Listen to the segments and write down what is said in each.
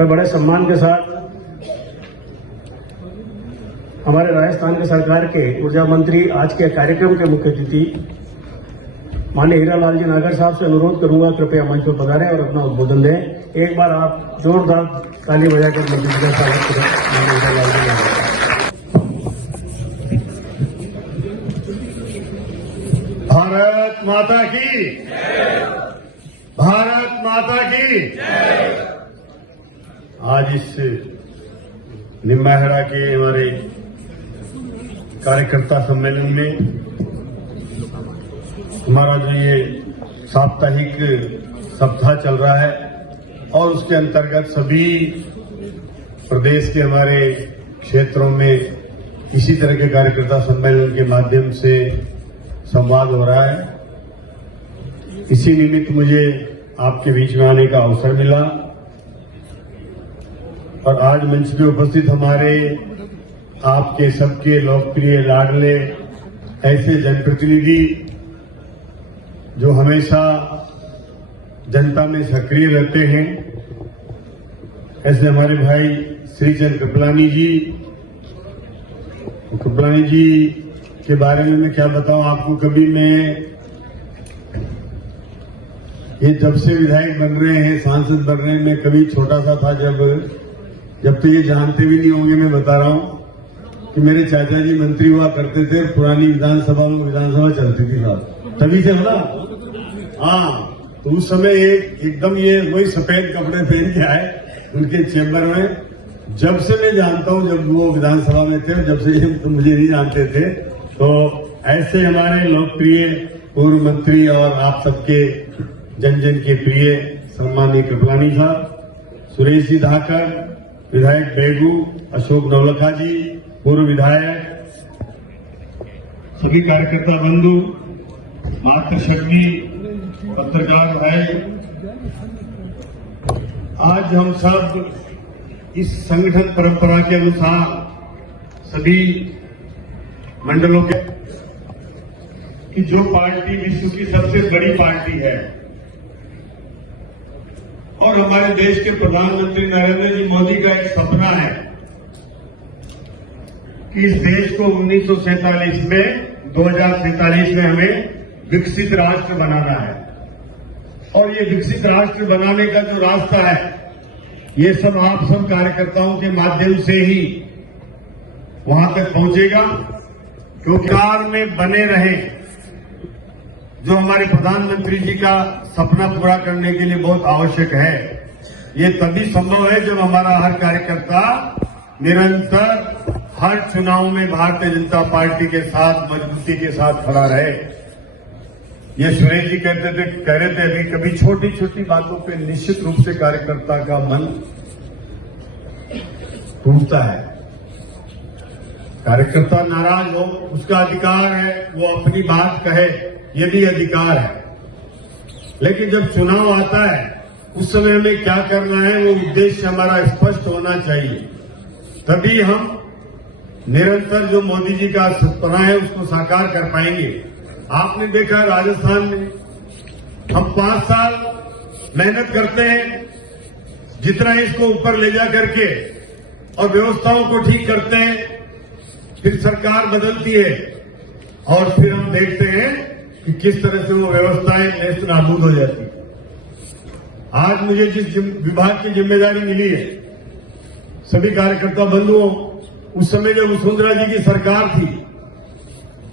मैं बड़े सम्मान के साथ हमारे राजस्थान के सरकार के ऊर्जा मंत्री आज के कार्यक्रम के मुख्य अतिथि माननीय हीरालाल जी नागर साहब से अनुरोध करूंगा, कृपया मंच पर पधारें और अपना उद्बोधन दें। एक बार आप जोरदार ताली बजाकर मंत्री जी का स्वागत करें। माननीय हीरालाल जी नागर साहब। भारत माता की, भारत माता की। आज इस निम्बाहेड़ा के हमारे कार्यकर्ता सम्मेलन में हमारा जो ये साप्ताहिक सप्ताह चल रहा है और उसके अंतर्गत सभी प्रदेश के हमारे क्षेत्रों में इसी तरह के कार्यकर्ता सम्मेलन के माध्यम से संवाद हो रहा है। इसी निमित्त मुझे आपके बीच में आने का अवसर मिला और आज मंच पे उपस्थित हमारे आपके सबके लोकप्रिय लाडले ऐसे जनप्रतिनिधि जो हमेशा जनता में सक्रिय रहते हैं, ऐसे हमारे भाई श्रीचंद कृपलानी जी के बारे में मैं क्या बताऊं आपको। कभी मैं ये जब से विधायक बन रहे हैं, सांसद बन रहे हैं, मैं कभी छोटा सा था जब तो ये जानते भी नहीं होंगे, मैं बता रहा हूं कि मेरे चाचा जी मंत्री हुआ करते थे। पुरानी विधानसभा में विधानसभा चलती थी साहब, तभी से ना। हाँ, तो उस समय एकदम ये वही सफेद कपड़े पहन के आए उनके चेंबर में। जब से मैं जानता हूं, जब वो विधानसभा में थे, जब से ये तो मुझे नहीं जानते थे। तो ऐसे हमारे लोकप्रिय पूर्व मंत्री और आप सबके जन जन के प्रिय सम्माननीय कृपलानी साहब, सुरेश जी धाकर, विधायक बेगू, अशोक नवलखा जी पूर्व विधायक, सभी कार्यकर्ता बंधु, मातृशक्ति, पत्रकार भाई, आज हम सब इस संगठन परंपरा के अनुसार सभी मंडलों के कि जो पार्टी विश्व की सबसे बड़ी पार्टी है और हमारे देश के प्रधानमंत्री नरेंद्र जी मोदी का एक सपना है कि इस देश को 1947 में 2047 में हमें विकसित राष्ट्र बनाना है। और ये विकसित राष्ट्र बनाने का जो रास्ता है, ये सब आप सब कार्यकर्ताओं के माध्यम से ही वहां तक पहुंचेगा। क्योंकि कार में बने रहे, जो हमारे प्रधानमंत्री जी का सपना पूरा करने के लिए बहुत आवश्यक है। ये तभी संभव है जब हमारा हर कार्यकर्ता निरंतर हर चुनाव में भारतीय जनता पार्टी के साथ मजबूती के साथ खड़ा रहे। ये सुरेश जी कह रहे थे अभी, कभी छोटी छोटी बातों पे निश्चित रूप से कार्यकर्ता का मन टूटता है। कार्यकर्ता नाराज हो, उसका अधिकार है, वो अपनी बात कहे, ये भी अधिकार है। लेकिन जब चुनाव आता है, उस समय हमें क्या करना है, वो उद्देश्य हमारा स्पष्ट होना चाहिए। तभी हम निरंतर जो मोदी जी का सपना है उसको साकार कर पाएंगे। आपने देखा राजस्थान में हम 5 साल मेहनत करते हैं, जितना इसको ऊपर ले जा करके और व्यवस्थाओं को ठीक करते हैं, फिर सरकार बदलती है और फिर हम देखते हैं कि किस तरह से वो व्यवस्थाएं नेस्त नाबूद हो जाती। आज मुझे जिस विभाग की जिम्मेदारी मिली है, सभी कार्यकर्ता बंधुओं, उस समय जब वसुंधरा जी की सरकार थी,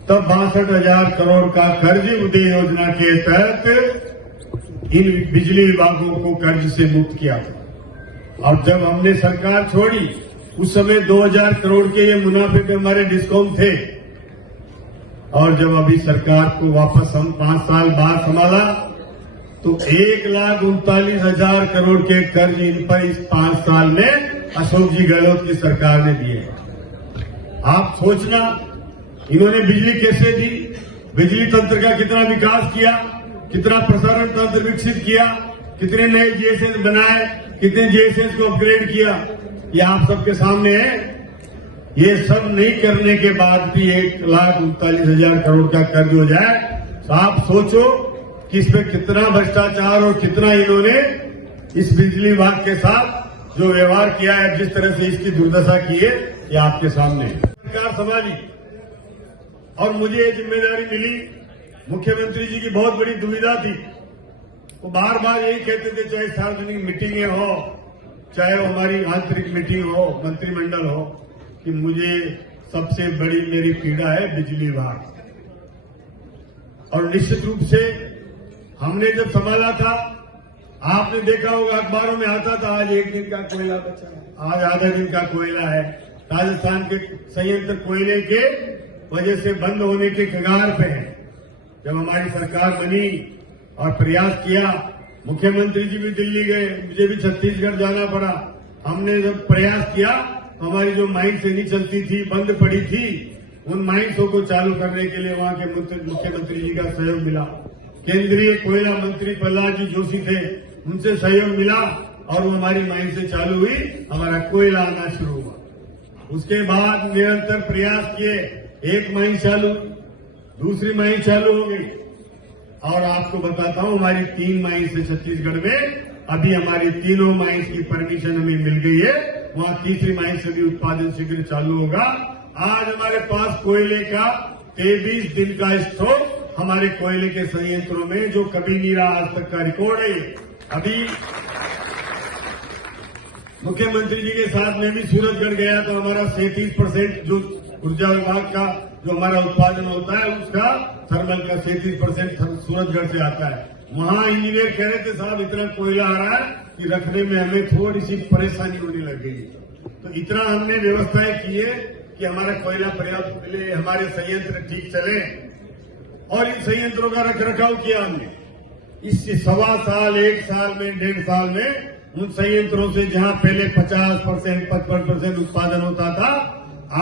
तब 62,000 करोड़ का कर्ज उदय योजना के तहत इन बिजली विभागों को कर्ज से मुक्त किया था। और जब हमने सरकार छोड़ी, उस समय 2,000 करोड़ के ये मुनाफे पे हमारे डिस्काउंट थे। और जब अभी सरकार को वापस हम 5 साल बाद संभाला, तो 1,39,000 करोड़ के कर्ज इन पर इस 5 साल में अशोक जी गहलोत की सरकार ने दिए। आप सोचना, इन्होंने बिजली कैसे दी, बिजली तंत्र का कितना विकास किया, कितना प्रसारण तंत्र विकसित किया, कितने नए जीएसएस बनाए, कितने जीएसएस को अपग्रेड किया, ये आप सबके सामने है। ये सब नहीं करने के बाद भी 1,39,000 करोड़ का कर्ज हो जाए, तो आप सोचो कि इसमें कितना भ्रष्टाचार और कितना इन्होंने इस बिजली विभाग के साथ जो व्यवहार किया है, जिस तरह से इसकी दुर्दशा की है, ये आपके सामने है। सरकार संभाली और मुझे ये जिम्मेदारी मिली। मुख्यमंत्री जी की बहुत बड़ी दुविधा थी। वो बार बार यही कहते थे, चाहे सार्वजनिक मीटिंगें हो, चाहे वो हमारी आंतरिक मीटिंग हो, मंत्रिमंडल हो, कि मुझे सबसे बड़ी मेरी पीड़ा है बिजली विभाग। और निश्चित रूप से हमने जब संभाला था, आपने देखा होगा अखबारों में आता था, आज एक दिन का कोयला बचा है, आज आधा दिन का कोयला है। राजस्थान के संयंत्र कोयले के वजह से बंद होने के कगार पे है। जब हमारी सरकार बनी और प्रयास किया, मुख्यमंत्री जी भी दिल्ली गए, मुझे भी छत्तीसगढ़ जाना पड़ा। हमने जब प्रयास किया, हमारी जो माइंस नहीं चलती थी, बंद पड़ी थी, उन माइंसों को चालू करने के लिए वहां के मुख्यमंत्री जी का सहयोग मिला। केंद्रीय कोयला मंत्री प्रहलाद जी जोशी थे, उनसे सहयोग मिला और वो हमारी माइंस से चालू हुई, हमारा कोयला आना शुरू हुआ। उसके बाद निरंतर प्रयास किए, एक माइन चालू, दूसरी माइन चालू हो गई। और आपको बताता हूं, हमारी 3 माइंस से छत्तीसगढ़ में अभी हमारी तीनों माइंस की परमिशन हमें मिल गई है। वहां तीसरी माइंस से भी उत्पादन शीघ्र चालू होगा। आज हमारे पास कोयले का 23 दिन का स्टॉक हमारे कोयले के संयंत्रों में, जो कभी नहीं रहा, आज तक का रिकॉर्ड है। अभी मुख्यमंत्री जी के साथ मैं भी सूरजगढ़ गया तो हमारा 37% जो ऊर्जा विभाग का जो हमारा उत्पादन होता है, उसका थर्मल का 37% सूरजगढ़ से आता है। वहां इंजीनियर कह रहे थे, साहब इतना कोयला आ रहा है कि रखने में हमें थोड़ी सी परेशानी होने लग गई। तो इतना हमने व्यवस्थाएं की है कि हमारा कोयला पर्याप्त मिले, हमारे संयंत्र ठीक चले। और इन संयंत्रों का रखरखाव किया हमने। इस 1.25 साल, 1 साल में, 1.5 साल में उन संयंत्रों से जहां पहले 50%, 55% उत्पादन होता था,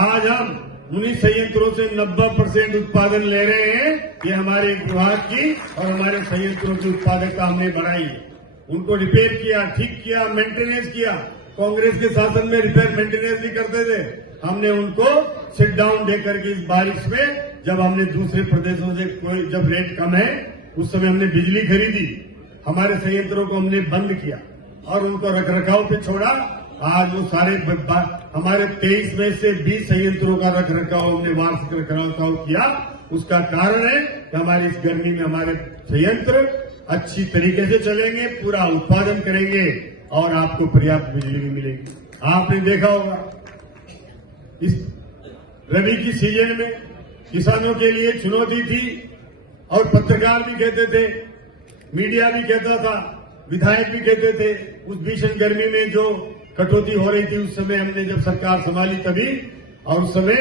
आज हम उन्हीं संयंत्रों से 90% उत्पादन ले रहे हैं। ये हमारे विभाग की और हमारे संयंत्रों की उत्पादकता हमने बढ़ाई है। उनको रिपेयर किया, ठीक किया, मेंटेनेंस किया। कांग्रेस के शासन में रिपेयर मेंटेनेंस नहीं करते थे, हमने उनको सिट डाउन देकर के इस बारिश में, जब हमने दूसरे प्रदेशों से कोई जब रेट कम है, उस समय हमने बिजली खरीदी, हमारे संयंत्रों को हमने बंद किया और उनको रखरखाव पे छोड़ा। आज वो सारे हमारे 23 में से 20 संयंत्रों का रखरखाव हमने वार्षिक रखरखाव किया। उसका कारण है कि हमारी इस गर्मी में हमारे संयंत्र अच्छी तरीके से चलेंगे, पूरा उत्पादन करेंगे और आपको पर्याप्त बिजली भी मिलेगी। आपने देखा होगा इस रबी की सीजन में किसानों के लिए चुनौती थी और पत्रकार भी कहते थे, मीडिया भी कहता था, विधायक भी कहते थे। उस भीषण गर्मी में जो कटौती हो रही थी, उस समय हमने जब सरकार संभाली तभी, और उस समय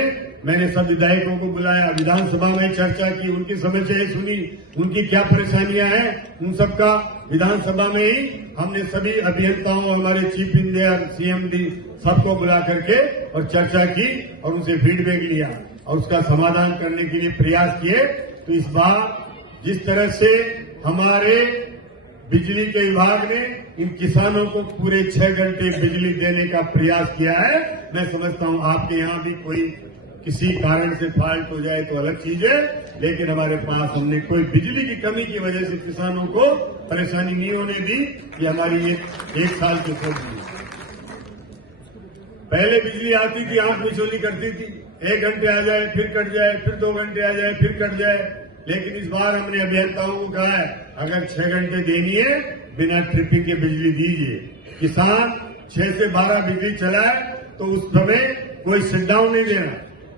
मैंने सब विधायकों को बुलाया, विधानसभा में चर्चा की, उनकी समस्याएं सुनी, उनकी क्या परेशानियां हैं, उन सबका विधानसभा में ही हमने सभी अभियंताओं, हमारे चीफ इंजीनियर, सीएमडी सबको बुला करके और चर्चा की और उनसे फीडबैक लिया और उसका समाधान करने के लिए प्रयास किए। तो इस बार जिस तरह से हमारे बिजली के विभाग ने इन किसानों को पूरे 6 घंटे बिजली देने का प्रयास किया है, मैं समझता हूं आपके यहां भी कोई किसी कारण से फॉल्ट हो जाए तो अलग चीज है, लेकिन हमारे पास हमने कोई बिजली की कमी की वजह से किसानों को परेशानी नहीं होने दी। ये हमारी एक साल की सोच थी। पहले बिजली आती थी, आंख मिचौली करती थी, 1 घंटे आ जाए, फिर कट जाए, फिर 2 घंटे आ जाए, फिर कट जाए। लेकिन इस बार हमने अभियंताओं को कहा है, अगर 6 घंटे देनी है, बिना ट्रिपिंग के बिजली दीजिए। किसान 6 से 12 बिजली चलाए तो उस समय कोई शट डाउन नहीं देना,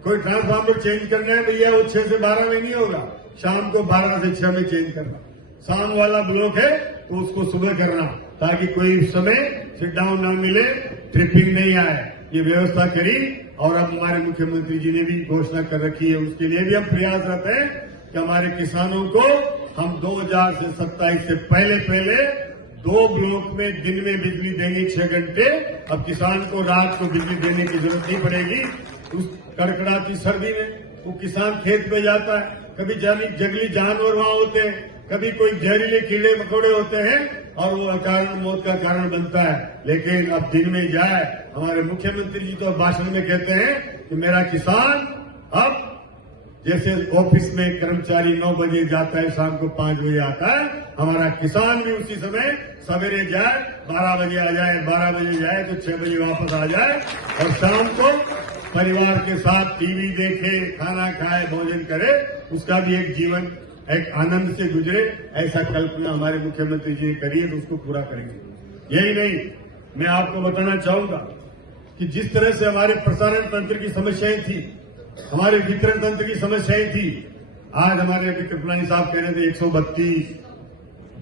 कोई ट्रांसफार्मर चेंज करना है भैया, वो 6 से 12 में नहीं होगा, शाम को 12 से 6 में चेंज करना। शाम वाला ब्लॉक है तो उसको सुबह करना, ताकि कोई उस समय शट डाउन ना मिले, ट्रिपिंग नहीं आए। ये व्यवस्था करी और अब हमारे मुख्यमंत्री जी ने भी घोषणा कर रखी है, उसके लिए भी हम प्रयासरत हैं कि हमारे किसानों को हम 2027 से पहले 2 ब्लॉक में दिन में बिजली देंगे 6 घंटे। अब किसान को रात को बिजली देने की जरूरत नहीं पड़ेगी। उस कड़कड़ाती सर्दी में वो किसान खेत में जाता है, कभी जंगली जानवर वहां होते हैं, कभी कोई जहरीले कीड़े मकोड़े होते हैं और वो अकारण मौत का कारण बनता है। लेकिन अब दिन में जाए, हमारे मुख्यमंत्री जी तो भाषण में कहते हैं कि मेरा किसान अब जैसे ऑफिस में कर्मचारी 9 बजे जाता है, शाम को 5 बजे आता है, हमारा किसान भी उसी समय सवेरे जाए, 12 बजे आ जाए, 12 बजे जाए तो 6 बजे वापस आ जाए और शाम को परिवार के साथ टीवी देखे, खाना खाए, भोजन करे, उसका भी एक जीवन एक आनंद से गुजरे, ऐसा कल्पना हमारे मुख्यमंत्री जी ने करी है, तो उसको पूरा करेंगे। यही नहीं, मैं आपको बताना चाहूंगा कि जिस तरह से हमारे प्रसारण तंत्र की समस्याएं थी, हमारे वितरण तंत्र की समस्याएं थी, आज हमारे अभी कृपलानी साहब कह रहे थे 132,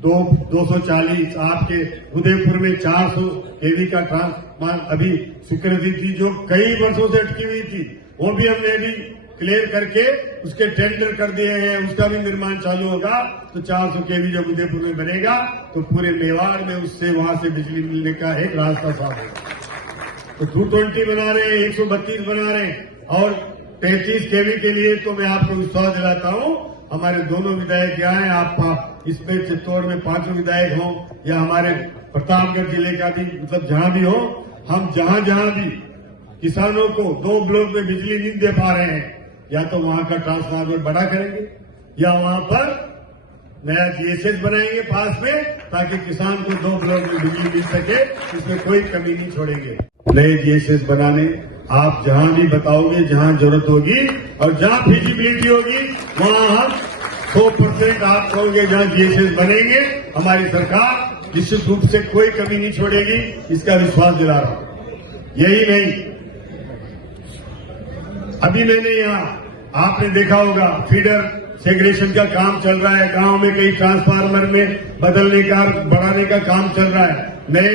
240, आपके उदयपुर में 400 केवी का ट्रांसफार्मर अभी स्वीकृति थी जो कई वर्षों से अटकी हुई थी, वो भी हमने अभी क्लियर करके उसके टेंडर कर दिए हैं, उसका भी निर्माण चालू होगा। तो 400 केवी जब उदयपुर में बनेगा तो पूरे मेवाड़ में उससे वहां से बिजली मिलने का एक रास्ता साफ होगा। तो 220 बना रहे हैं, 132 बना रहे हैं और 33 केवी के लिए तो मैं आपको विश्वास दिलाता हूं, हमारे दोनों विधायक यहाँ हैं, आप इसमें चित्तौड़ में 5 विधायक हों या हमारे प्रतापगढ़ जिले का भी, मतलब जहां भी हो, हम जहां जहां भी किसानों को 2 ब्लॉक में बिजली नहीं दे पा रहे हैं, या तो वहां का ट्रांसफार्मर बड़ा करेंगे या वहां पर नया जीएसएस बनाएंगे पास में, ताकि किसान को 2 ब्लॉक में बिजली मिल सके, इसमें कोई कमी नहीं छोड़ेंगे। नए जीएसएस बनाने आप जहां भी बताओगे, जहां जरूरत होगी और जहां फिजिबिलिटी होगी, वहां हम 100% आप कहोगे जहां जीएसएस बनेंगे, हमारी सरकार निश्चित रूप से कोई कमी नहीं छोड़ेगी, इसका विश्वास दिला रहा हूं। यही नहीं, अभी मैंने यहाँ आपने देखा होगा फीडर सेग्रेशन का काम चल रहा है, गांव में कई ट्रांसफार्मर में बदलने का, बढ़ाने का काम चल रहा है। नए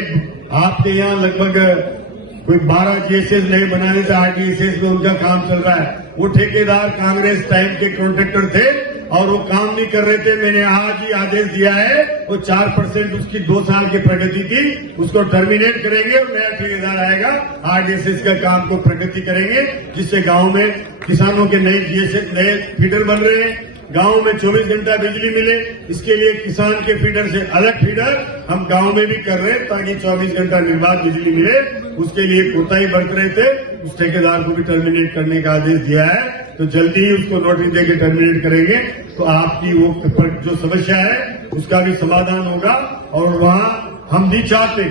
आपके यहाँ लगभग कोई 12 जीएसएस नए बनाने थे, आरडीएसएस में उनका काम चल रहा है। वो ठेकेदार कांग्रेस टाइम के कॉन्ट्रैक्टर थे और वो काम नहीं कर रहे थे, मैंने आज ही आदेश दिया है, वो 4% उसकी 2 साल की प्रगति थी, उसको टर्मिनेट करेंगे और नया ठेकेदार आएगा, आरडीएसएस का काम को प्रगति करेंगे, जिससे गांव में किसानों के नए जीएसएस नए फीडर बन रहे हैं, गांव में 24 घंटा बिजली मिले, इसके लिए किसान के फीडर से अलग फीडर हम गांव में भी कर रहे हैं, ताकि 24 घंटा निर्बाध बिजली मिले। उसके लिए कोताही बरत रहे थे, उस ठेकेदार को भी टर्मिनेट करने का आदेश दिया है, तो जल्दी ही उसको नोटिस देकर टर्मिनेट करेंगे, तो आपकी वो जो समस्या है उसका भी समाधान होगा। और वहां हम नहीं चाहते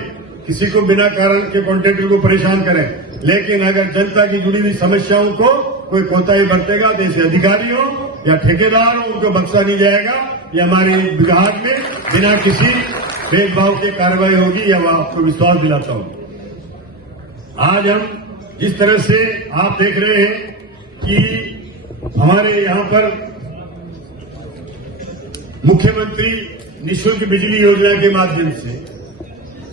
किसी को बिना कारण के कॉन्ट्रैक्टर को परेशान करें, लेकिन अगर जनता की जुड़ी हुई समस्याओं को कोई कोताही बरतेगा, जैसे अधिकारी हो या ठेकेदार हो, उनको बख्शा नहीं जाएगा। ये हमारे विभाग में बिना किसी भेदभाव के कार्रवाई होगी, यह आपको विश्वास दिलाता हूं। आज हम जिस तरह से आप देख रहे हैं कि हमारे यहां पर मुख्यमंत्री निःशुल्क बिजली योजना के माध्यम से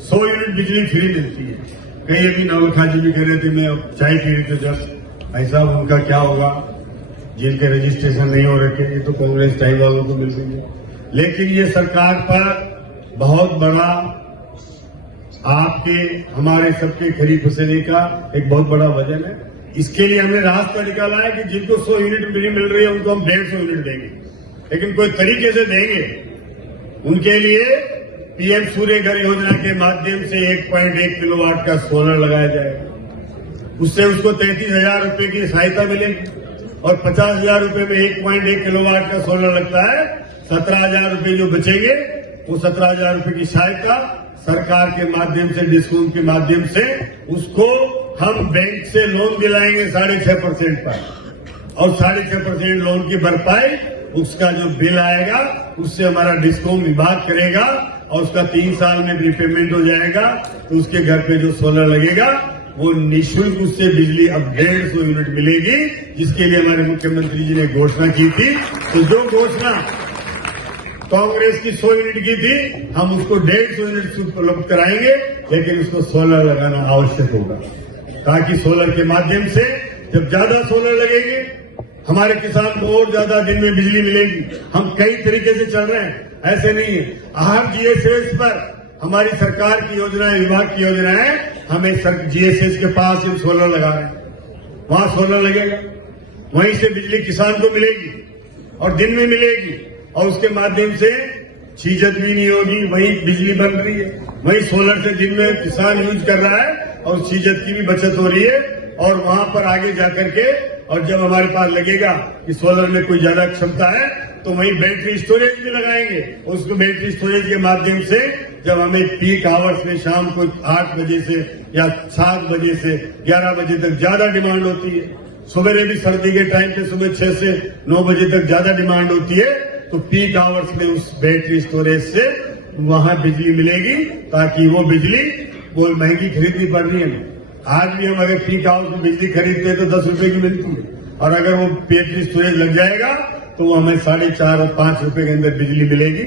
100 यूनिट बिजली फ्री मिलती है। कहीं अभी नवलखा जी भी कह रहे थे, मैं चाय पी रही थी जब, ऐसा उनका क्या होगा जिनके रजिस्ट्रेशन नहीं हो रखे, ये तो कांग्रेस टाइम वालों को मिल रही है। लेकिन ये सरकार पर बहुत बड़ा आपके हमारे सबके खरीद फसने का एक बहुत बड़ा वजन है। इसके लिए हमने रास्ता निकाला है कि जिनको 100 यूनिट बिजली मिल रही है उनको हम 150 यूनिट देंगे, लेकिन कोई तरीके से देंगे। उनके लिए पीएम सूर्य घर योजना के माध्यम से 1.1 किलोवाट का सोलर लगाया जाएगा, उससे उसको 33,000 रुपए की सहायता मिलेगी और 50,000 रुपए में 1.1 किलोवाट का सोलर लगता है। 17,000 रुपए जो बचेंगे वो 17,000 रुपए की सहायता सरकार के माध्यम से, डिस्काउंट के माध्यम से उसको हम बैंक से लोन दिलाएंगे 6.5% पर, और 6.5% लोन की भरपाई उसका जो बिल आएगा उससे हमारा डिस्काउंट विभाग करेगा और उसका 3 साल में रिपेमेंट हो जाएगा। तो उसके घर पे जो सोलर लगेगा वो निःशुल्क उससे बिजली अब 150 यूनिट मिलेगी, जिसके लिए हमारे मुख्यमंत्री जी ने घोषणा की थी। तो जो घोषणा कांग्रेस की 100 यूनिट की थी, हम उसको 150 यूनिट उपलब्ध कराएंगे, लेकिन उसको सोलर लगाना आवश्यक होगा, ताकि सोलर के माध्यम से जब ज्यादा सोलर लगेंगे हमारे किसान को और ज्यादा दिन में बिजली मिलेगी। हम कई तरीके से चल रहे हैं, ऐसे नहीं है। हर जीएसएस पर हमारी सरकार की योजना है, विभाग की योजना है, हमें जीएसएस के पास हम सोलर लगा रहे हैं, वहां सोलर लगेगा, वहीं से बिजली किसान को मिलेगी और दिन में मिलेगी, और उसके माध्यम से छीजत भी नहीं होगी, वहीं बिजली बन रही है, वहीं सोलर से दिन में किसान यूज कर रहा है और छीजत की भी बचत हो रही है। और वहां पर आगे जाकर के और जब हमारे पास लगेगा कि सोलर में कोई ज्यादा क्षमता है तो वहीं बैटरी स्टोरेज भी लगाएंगे। उसको बैटरी स्टोरेज के माध्यम से जब हमें पीक आवर्स में शाम को 8 बजे से या 7 बजे से 11 बजे तक ज्यादा डिमांड होती है, सवेरे भी सर्दी के टाइम पे सुबह 6 से 9 बजे तक ज्यादा डिमांड होती है, तो पीक आवर्स में उस बैटरी स्टोरेज से वहां बिजली मिलेगी, ताकि वो बिजली वो महंगी खरीदनी पड़ रही है। आज भी हम अगर पीक आवर्स में बिजली खरीदते हैं तो 10 रुपए की मिलती है, और अगर वो बैटरी स्टोरेज लग जाएगा तो वो हमें 4.5 और 5 रुपए के अंदर बिजली मिलेगी।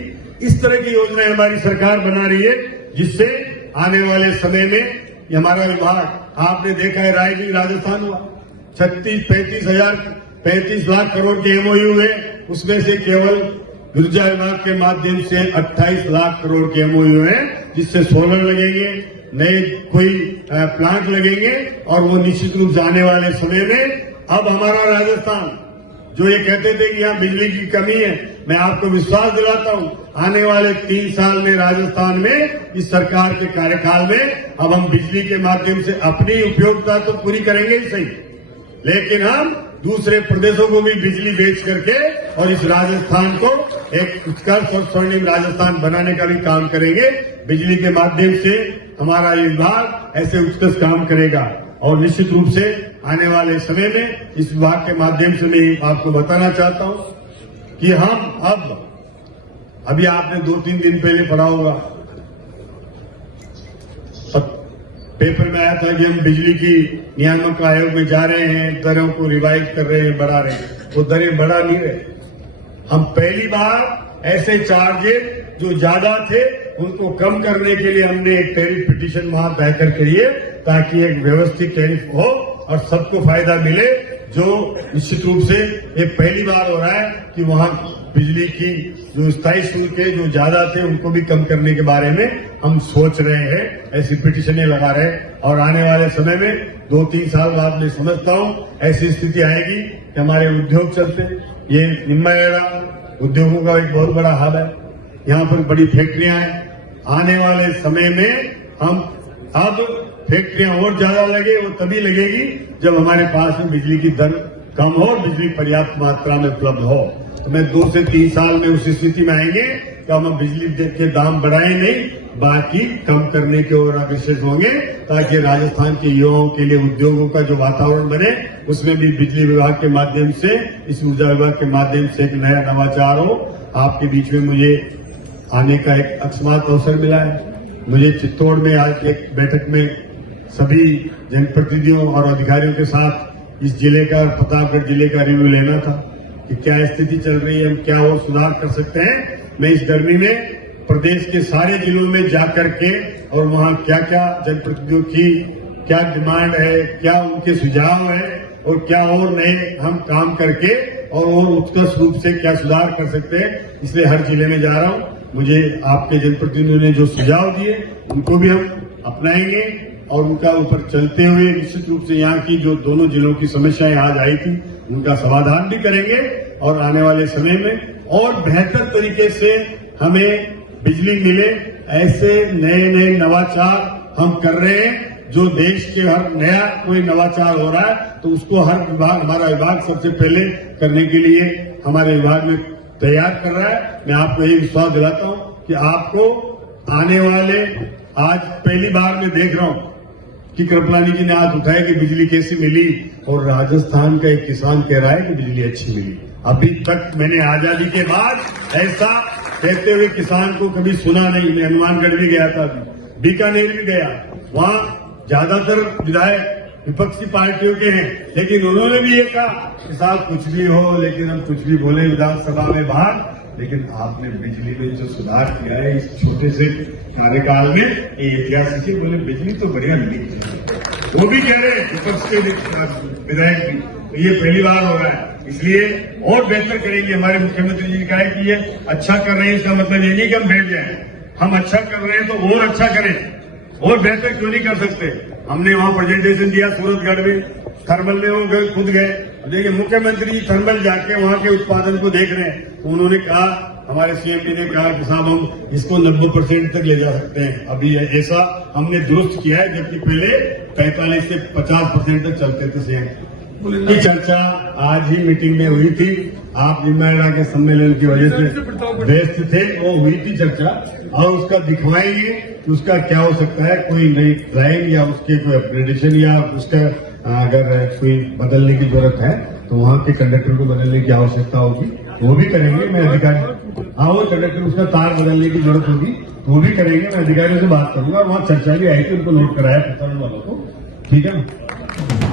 इस तरह की योजनाएं हमारी सरकार बना रही है, जिससे आने वाले समय में हमारा विभाग, आपने देखा है राजस्थान हुआ 35 लाख करोड़ के एमओयू है, उसमें से केवल ऊर्जा विभाग के माध्यम से 28 लाख करोड़ के एमओयू है, जिससे सोलर लगेंगे, नए कोई प्लांट लगेंगे, और वो निश्चित रूप से आने वाले समय में अब हमारा राजस्थान, जो ये कहते थे कि यहाँ बिजली की कमी है, मैं आपको विश्वास दिलाता हूँ आने वाले 3 साल में राजस्थान में इस सरकार के कार्यकाल में अब हम बिजली के माध्यम से अपनी उपयोगिता तो पूरी करेंगे ही सही, लेकिन हम दूसरे प्रदेशों को भी बिजली बेच करके और इस राजस्थान को एक उत्कर्ष और स्वर्णिम राजस्थान बनाने का भी काम करेंगे। बिजली के माध्यम से हमारा ये विभाग ऐसे उत्कर्ष काम करेगा, और निश्चित रूप से आने वाले समय में इस विभाग के माध्यम से मैं आपको बताना चाहता हूं कि हम अभी आपने 2-3 दिन पहले पढ़ा होगा, पेपर में आया था कि हम बिजली की नियामक आयोग में जा रहे हैं, दरों को रिवाइज कर रहे हैं, बढ़ा रहे हैं। वो दरें बढ़ा नहीं रहे, हम पहली बार ऐसे चार्जेस जो ज्यादा थे उनको कम करने के लिए हमने एक टैरिफ पिटीशन वहां दाखिल करी है, ताकि एक व्यवस्थित टैरिफ हो और सबको फायदा मिले। जो निश्चित रूप से ये पहली बार हो रहा है कि वहां बिजली की जो स्थायी शुल्क है जो ज्यादा थे उनको भी कम करने के बारे में हम सोच रहे हैं, ऐसी पिटीशनें लगा रहे हैं। और आने वाले समय में 2-3 साल बाद मैं समझता हूं ऐसी स्थिति आएगी कि हमारे उद्योग चलते, ये निम्मा एरा उद्योगों का एक बहुत बड़ा हब है, यहाँ पर बड़ी फैक्ट्रियां हैं। आने वाले समय में हम अब फैक्ट्रियां और ज्यादा लगे, वो तभी लगेगी जब हमारे पास में बिजली की दर कम हो, बिजली पर्याप्त मात्रा में उपलब्ध हो। तो मैं 2 से 3 साल में उस स्थिति में आएंगे कि हम बिजली के दाम बढ़ाएं नहीं, बाकी कम करने की ओर अग्रसर होंगे, ताकि राजस्थान के युवाओं के लिए उद्योगों का जो वातावरण बने, उसमें भी बिजली विभाग के माध्यम से, इस ऊर्जा विभाग के माध्यम से एक नया नवाचार हो। आपके बीच में मुझे आने का एक अकस्मात अवसर मिला है। मुझे चित्तौड़ में आज एक बैठक में सभी जनप्रतिनिधियों और अधिकारियों के साथ इस जिले का, प्रतापगढ़ जिले का रिव्यू लेना था कि क्या स्थिति चल रही है, हम क्या और सुधार कर सकते हैं। मैं इस गर्मी में प्रदेश के सारे जिलों में जाकर के और वहां क्या क्या जनप्रतिनिधियों की क्या डिमांड है, क्या उनके सुझाव है, और क्या और नए हम काम करके और उत्कृष्ट रूप से क्या सुधार कर सकते हैं, इसलिए हर जिले में जा रहा हूं। मुझे आपके जनप्रतिनिधियों ने जो सुझाव दिए उनको भी हम अपनाएंगे, और उनका ऊपर चलते हुए निश्चित रूप से यहाँ की जो दोनों जिलों की समस्याएं आज आई थी उनका समाधान भी करेंगे, और आने वाले समय में और बेहतर तरीके से हमें बिजली मिले, ऐसे नए नए नवाचार हम कर रहे हैं। जो देश के हर नया कोई नवाचार हो रहा है तो उसको हर विभाग, हमारा विभाग सबसे पहले करने के लिए हमारे विभाग में तैयार कर रहा है। मैं आपको यही विश्वास दिलाता हूं कि आपको आने वाले, आज पहली बार मैं देख रहा हूं कि कृपलानी जी ने हाथ उठाया कि बिजली कैसी मिली, और राजस्थान का एक किसान कह रहा है कि बिजली अच्छी मिली। अभी तक मैंने आजादी के बाद ऐसा कहते हुए किसान को कभी सुना नहीं। मैं हनुमानगढ़ भी गया था, बीकानेर भी गया, वहां ज्यादातर विधायक विपक्षी पार्टियों के हैं, लेकिन उन्होंने भी ये कहा कि साहब कुछ भी हो, लेकिन हम कुछ भी बोले विधानसभा में बाहर, लेकिन आपने बिजली में जो सुधार किया है इस छोटे से कार्यकाल में, ये ऐतिहासिक है। बोले बिजली तो बढ़िया मिली, वो भी कह रहे विपक्ष के विधायक भी, तो ये पहली बार हो रहा है, इसलिए और बेहतर करेंगे। हमारे मुख्यमंत्री जी ने कहा है कि ये अच्छा कर रहे हैं, इसका मतलब ये नहीं कि हम बैठ जाएं, हम अच्छा कर रहे हैं तो और अच्छा करें, और बेहतर क्यों नहीं कर सकते। हमने वहां प्रेजेंटेशन दिया सूरतगढ़ में, थर्मल में वो गए, खुद गए। देखिए मुख्यमंत्री जी थर्मल जाके वहां के उत्पादन को देख रहे हैं, तो उन्होंने कहा, हमारे सीएम ने कहा कि साहब हम इसको 90% तक ले जा सकते हैं। अभी ऐसा हमने दुरुस्त किया है, जबकि पहले 45 से 50% तक चलते थे सीएम। की चर्चा आज ही मीटिंग में हुई थी। आप निर्माणा के सम्मेलन की वजह से व्यस्त थे, वो हुई थी चर्चा, और उसका दिखवाएंगे कि उसका क्या हो सकता है, कोई नई ड्राइंग या उसके कोई अपग्रेडेशन या उसका अगर कोई बदलने की जरूरत है तो वहां के कंडक्टर को बदलने की आवश्यकता होगी, वो भी करेंगे। मैं अधिकारी, हाँ, वो कंडक्टर उसका तार बदलने की जरूरत होगी तो वो भी करेंगे। मैं अधिकारियों से बात करूंगा, और वहां चर्चा भी आई थी, उनको नोट कराया प्रसारण वालों को। ठीक है ना?